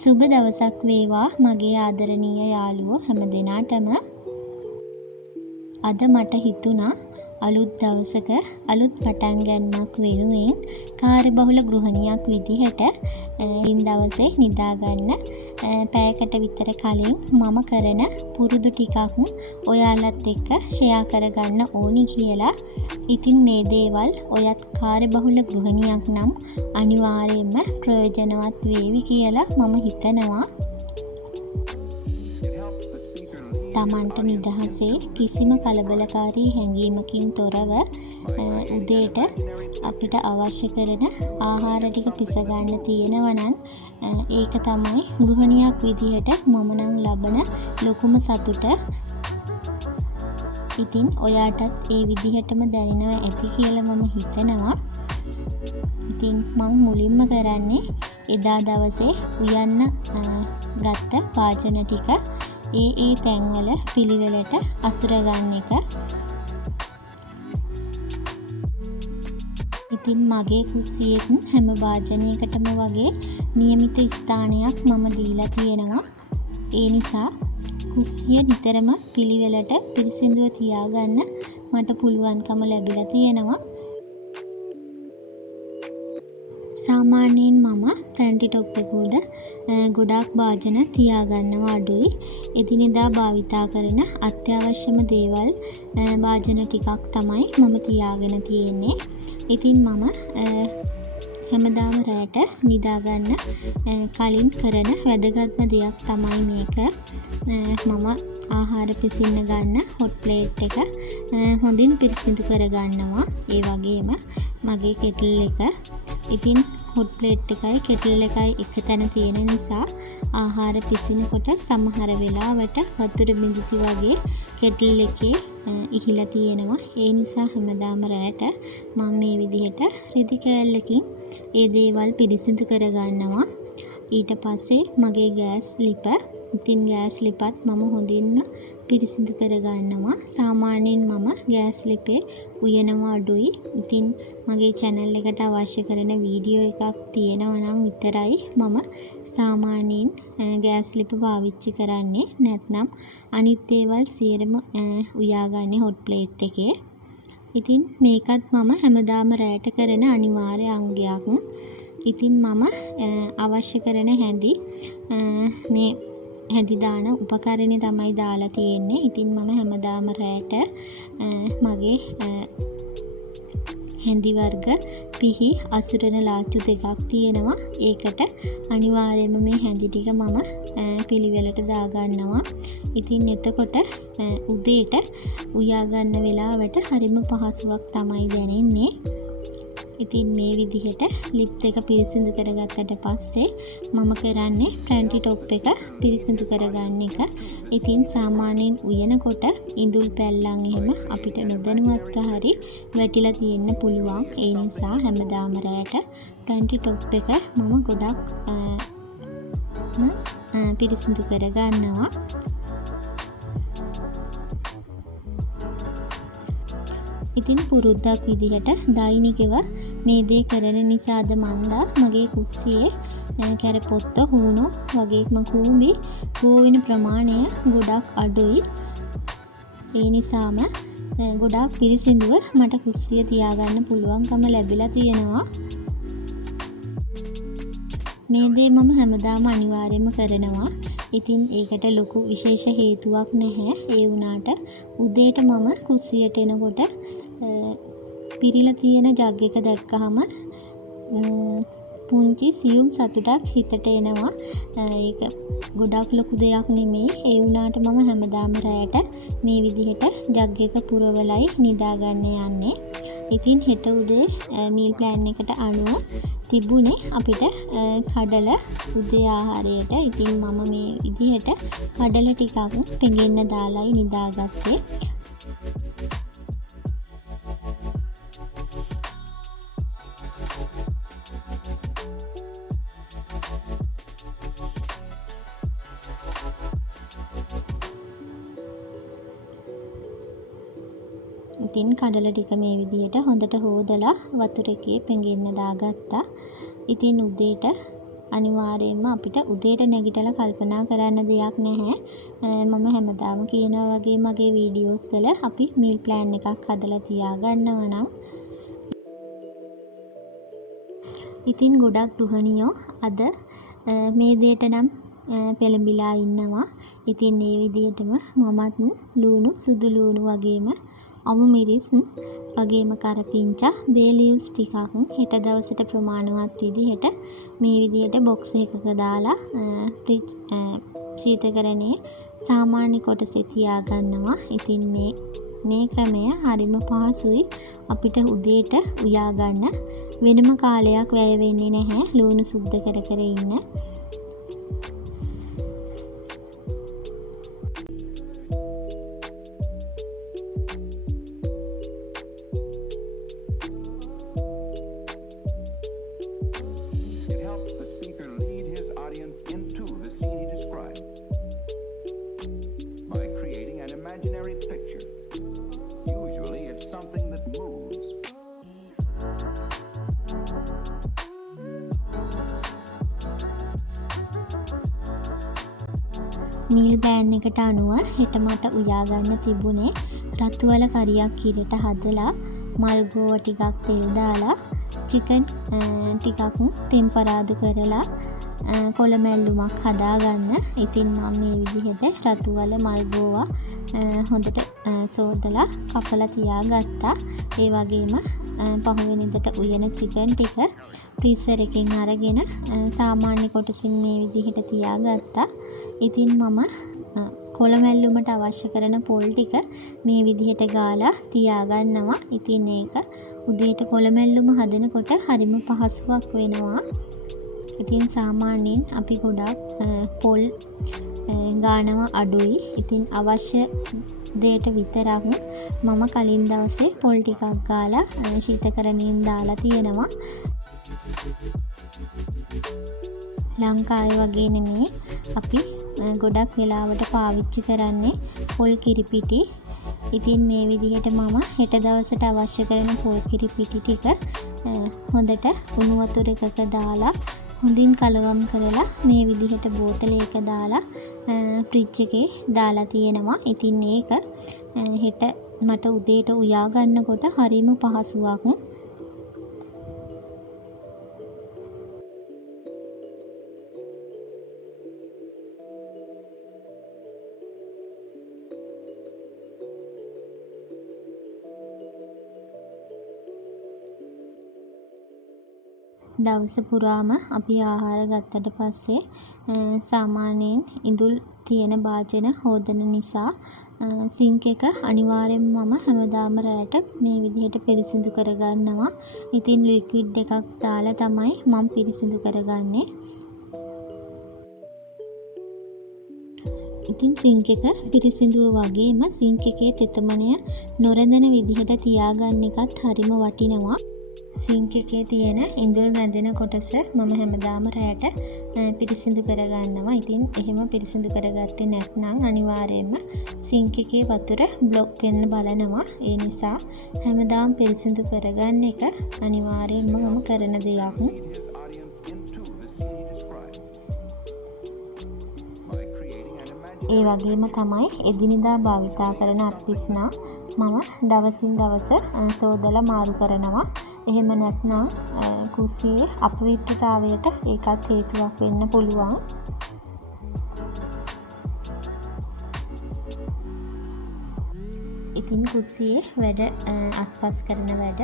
සුබ දවසක් වේවා මගේ ආදරණීය යාළුවෝ හැමදෙනාටම. අද මට හිතුණා අලුත් දවසක අලුත් පටන් ගන්නක් වෙනුවෙන් කාර්යබහුල ගෘහණියක් විදිහට දවසේ නිදාගන්න පැයකට විතර කලින් මම කරන පුරුදු ටිකක් ඔයාලත් එක්ක ෂෙයා කරගන්න ඕනි කියලා. ඉතින් මේ දේවල් ඔයත් කාර්යබහුල ගෘහණියක් නම් අනිවාර්යයෙන්ම ප්‍රයෝජනවත් වේවි කියලා මම හිතනවා. තමන්ට නිදහසේ කිසිම කලබලකාරී හැඟීමකින් තොරව උදේට අපිට අවශ්‍ය කරන ආහාර ටික පිසගන්න තියෙනවා නම් ඒක තමයි ගෘහණියක් විදිහට මම නම් ලබන ලොකුම සතුට. ඉතින් ඔයාටත් ඒ විදිහටම දැනෙනවා ඇති කියලා මම හිතනවා. ඉතින් මං මුලින්ම කරන්නේ එදා දවසේ උයන්න ගත්ත වාචන ටික ඒ තැන්වල පිළිවෙලට අසුර ගන්න එක. ඉතින් මගේ කුස්සියෙන් හැම වාජනයකටම වගේ નિયમિત ස්ථානයක් මම දීලා තියෙනවා. ඒ නිසා කුස්සිය නිතරම පිළිවෙලට පිරිසිදුව තියාගන්න මට පුළුවන්කම ලැබිලා තියෙනවා. සාමාන්‍යයෙන් මම ප්‍රැන්ටි ටොප් එක උඩ ගොඩාක් වාජන තියාගන්නවා අඩුයි. එදිනෙදා භාවිතා කරන අත්‍යවශ්‍යම දේවල් වාජන ටිකක් තමයි මම තියාගෙන තියෙන්නේ. ඉතින් මම හැමදාම රැට නිදාගන්න කලින් කරන වැදගත්ම දෙයක් තමයි මේක. මම ආහාර පිසින්න ගන්න හොට් ප්ලේට් එක හොඳින් පිරිසිදු කරගන්නවා. ඒ වගේම මගේ කෙටල් එක. ඉතින් හොට් ප්ලේට් එකයි කෙටල් එකයි එක තැන තියෙන නිසා ආහාර පිසිනකොට සමහර වෙලාවට වතුර බිඳුති වගේ කෙටල් එකේ ඉහිලා තියෙනවා. ඒ නිසා හැමදාම රැට මම මේ විදිහට රෙදි කෑල්ලකින් ඒ දේවල් පිරිසිදු කරගන්නවා. ඊට පස්සේ මගේ ගෑස් ලිප. ඉතින් ගෑස් ලිපත් මම හොඳින්ම පිරිසිදු කරගන්නවා. සාමාන්‍යයෙන් මම ගෑස් ලිපේ උයනවා අඩුයි. ඉතින් මගේ channel එකට අවශ්‍ය කරන වීඩියෝ එකක් තියෙනවා නම් විතරයි මම සාමාන්‍යයෙන් ගෑස් ලිප පාවිච්චි කරන්නේ. නැත්නම් අනිත් දේවල් සියරම උයාගන්නේ හොට් ප්ලේට් එකේ. ඉතින් මේකත් මම හැමදාම රැට කරන අනිවාර්ය අංගයක්. ඉතින් මම අවශ්‍ය කරන හැඳි මේ හැඳි දාන උපකරණේ තමයි දාලා තියෙන්නේ. ඉතින් මම හැමදාම රැට මගේ හැඳි වර්ග පිහි අසුරන ලාච්චු දෙකක් තියෙනවා. ඒකට අනිවාර්යයෙන්ම මේ හැඳි ටික මම පිළිවෙලට දාගන්නවා. ඉතින් එතකොට උදේට උයා ගන්න වෙලාවට හරිම පහසුවක් තමයි දැනෙන්නේ. ඉතින් මේ විදිහට ලිප් එක පිරිසිදු කරගත්තට පස්සේ මම කරන්නේ ප්‍රැන්ටි ටොප් එක පිරිසිදු කරගන්න එක. ඉතින් සාමාන්‍යයෙන් උයනකොට ඉඳුල් පැල්ලම් එහෙම අපිට නොදැනුවත්ව හරි වැටිලා තියෙන්න පුළුවන්. ඒ නිසා හැමදාම රැට ප්‍රැන්ටි ටොප් එක මම ගොඩක් පිරිසිදු කරගන්නවා. ඉතින් පුරුද්දක් විදිහට දෛනිකව මේ දේ කරන නිසාද මන්දා මගේ කුස්සියේ කැරපොත්ත හුණු වගේම කූඹි බෝවෙන ප්‍රමාණය ගොඩක් අඩුයි. ඒ නිසාම ගොඩාක් පිරිසිදුව මට කුස්සිය තියාගන්න පුළුවන්කම ලැබිලා තියෙනවා. මේ දේ මම හැමදාම අනිවාර්යයෙන්ම කරනවා. ඉතින් ඒකට ලොකු විශේෂ හේතුවක් නැහැ. ඒ වුණාට උදේට මම කුස්සියට එනකොට පිරීලා තියෙන ජග් එක දැක්කහම පුංචි සියුම් සතුටක් හිතට එනවා. ඒක ගොඩක් ලොකු දෙයක් නෙමෙයි. ඒ වුණාට මම හැමදාම රැයට මේ විදිහට ජග් එක පුරවලයි නිදාගන්න යන්නේ. ඉතින් හෙට උදේ මීල් ප්ලෑන් එකට අනුව තිබුණේ අපිට කඩල උදේ ආහාරයට. ඉතින් මම මේ විදිහට කඩල ටිකක් පෙඟෙන්න දාලායි නිදාගත්තේ. ඉතින් කඩල ටික මේ විදිහට හොඳට හොදලා වතුර එකේ පෙඟෙන්න දාගත්තා. ඉතින් උදේට අනිවාර්යයෙන්ම අපිට උදේට නැගිටලා කල්පනා කරන්න දෙයක් නැහැ. මම හැමදාම කියනවා වගේ මගේ වීඩියෝස් වල අපි මීල් ප්ලෑන් එකක් හදලා තියාගන්නවා නම් ඉතින් ගොඩක් ගෘහණියෝ අද මේ දෙයට නම් පෙළඹිලා ඉන්නවා. ඉතින් මේ විදිහටම මමත් ලුණු සුදු ලුණු වගේම අමු මිරිස් වගේම කරපිංචා බේ ලීව්ස් ටිකක් හෙට දවසට ප්‍රමාණවත් විදිහට මේ විදිහට බොක්ස් එකක දාලා ශීතකරණයේ සාමාන්‍ය කොටසේ තියාගන්නවා. ඉතින් මේ ක්‍රමය හරිම පහසුයි. අපිට උදේට උයා ගන්න වෙනම කාලයක් වැය වෙන්නේ නැහැ ලුණු සුද්ධ කර කර ඉන්න. මීල් ප්ලෑන් එකට අනුව හෙට මට උයා ගන්න තිබුණේ රතු වල කරියක් කිරට හදලා මල්ගෝව ටිකක් තෙල් දාලා චිකන් ටිකක් ටෙම්පරාදු කරලා කොළමැල්ලුමක් හදාගන්න. ඉතින් මම මේ විදිහට රතු වල මල්ගෝවා හොඳට සෝදලා කපලා තියාගත්තා. ඒ වගේම පහුවෙනිදට උයන චිකන් ටික ෆ්‍රීසර් එකෙන් අරගෙන සාමාන්‍ය කොටසින් මේ විදිහට තියාගත්තා. ඉතින් මම කොළමැල්ලුමට අවශ්‍ය කරන පොල් ටික මේ විදිහට ගාලා තියාගන්නවා. ඉතින් ඒක උදේට කොළමැල්ලුම හදනකොට හරිම පහසුවක් වෙනවා. ඉතින් සාමාන්‍යයෙන් අපි ගොඩක් පොල් ගානවා අඩුයි. ඉතින් අවශ්‍ය දෙයට විතරක් මම කලින් දවසේ පොල් ටිකක් ගාලා ශීතකරණයෙන් දාලා තියෙනවා. ලංකාවේ වගේ නෙමේ අපි ගොඩක් වෙලාවට පාවිච්චි කරන්නේ පොල් කිරිපිටි. ඉතින් මේ විදිහට මම හෙට දවසට අවශ්‍ය කරන පොල් කිරිපිටි ටික හොඳට උණු වතුර එකක දාලා හොඳින් කලවම් කරලා මේ විදිහට බෝතලයක දාලා ෆ්‍රිජ් එකේ දාලා තියෙනවා. ඉතින් ඒක හෙට මට උදේට උයා ගන්නකොට හරිම පහසුවක්. දවස පුරාම අපි ආහාර ගත්තට පස්සේ සාමාන්‍යයෙන් ඉඳුල් තියෙන භාජන හොදන නිසා සිංක් එක අනිවාර්යෙන්ම මම හැමදාම රැයට මේ විදිහට පිරිසිදු කරගන්නවා. ඉතින් ලික්විඩ් එකක් දාලා තමයි මම පිරිසිදු කරගන්නේ. ඉතින් සිංක් එක පිරිසිදුව වගේම සිංක් එකේ තෙතමනය නොරැඳෙන විදිහට තියාගන්න එකත් හරිම වටිනවා. සිංක් එකේ තියෙන ඉඳුල් රැඳෙන කොටස මම හැමදාම රැයට පිරිසිදු කරගන්නවා. ඉතින් එහෙම පිරිසිදු කරගත්තේ නැත්නම් අනිවාර්යයෙන්ම සිංක් එකේ වතුර බ්ලොක් වෙන්න බලනවා. ඒ නිසා හැමදාම පිරිසිදු කරගන්න එක අනිවාර්යයෙන්ම මම කරන දෙයක්. ඒ වගේම තමයි එදිනෙදා භාවිතා කරන අත්තිස්නා මම දවසින් දවස සෝදලා මාරු කරනවා. එහෙම නැත්නම් කුස්සියේ අපවිත්‍රතාවයට ඒකත් හේතුවක් වෙන්න පුළුවන්. ඉතින් කුස්සියේ වැඩ අස්පස් කරන වැඩ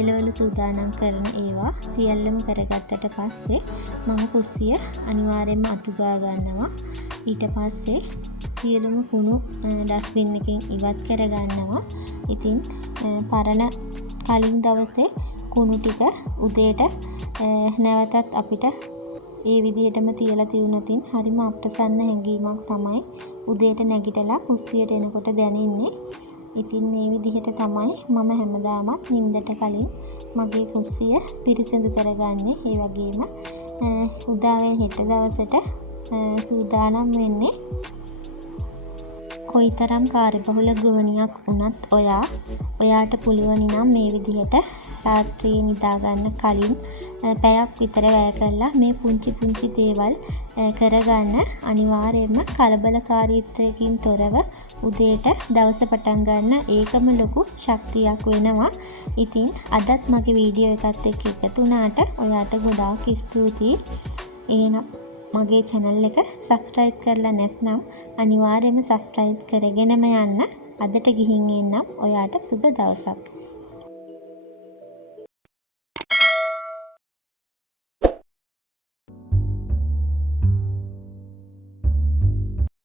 එළවලු සූදානම් කරන ඒවා සියල්ලම කරගත්තට පස්සේ මම කුස්සිය අනිවාර්යයෙන්ම අතුගා ගන්නවා. ඊට පස්සේ සියලුම කුණු ඩස්බින් එකෙන් ඉවත් කරගන්නවා. ඉතින් පරණ කලින් දවසේ කුණු ටික උදේට නැවතත් අපිට ඒ විදිහටම තියලා තියුණොතින් හරිම අප්‍රසන්න හැඟීමක් තමයි උදේට නැගිටලා කුස්සියට එනකොට දැනෙන්නේ. ඉතින් මේ විදිහට තමයි මම හැමදාමත් නිින්දට කලින් මගේ කුස්සිය පිරිසිදු කරගන්නේ. ඒ වගේම උදාවෙන් හෙට දවසට සූදානම් වෙන්නේ කොයිතරම් කාර්යබහුල ගෘහණියක් වුණත් ඔයාට පුළුවනි නම් මේ විදිහට රාත්‍රියේ නිදා ගන්න කලින් පැයක් විතර වැය කරලා මේ පුංචි දේවල් කරගන්න. අනිවාර්යයෙන්ම කලබලකාරීත්වයකින් තොරව උදේට දවස පටන් ගන්න. ඒකම ලොකු ශක්තියක් වෙනවා. ඉතින් අදත් මගේ වීඩියෝ එකත් එක්ක එකතු වුණාට ඔයාට ගොඩාක් ස්තුතියි. එහෙනම් මගේ channel එක subscribe කරලා නැත්නම් අනිවාර්යයෙන්ම subscribe කරගෙනම යන්න. අදට ගිහින් එන්නම්. ඔයාට සුබ දවසක්.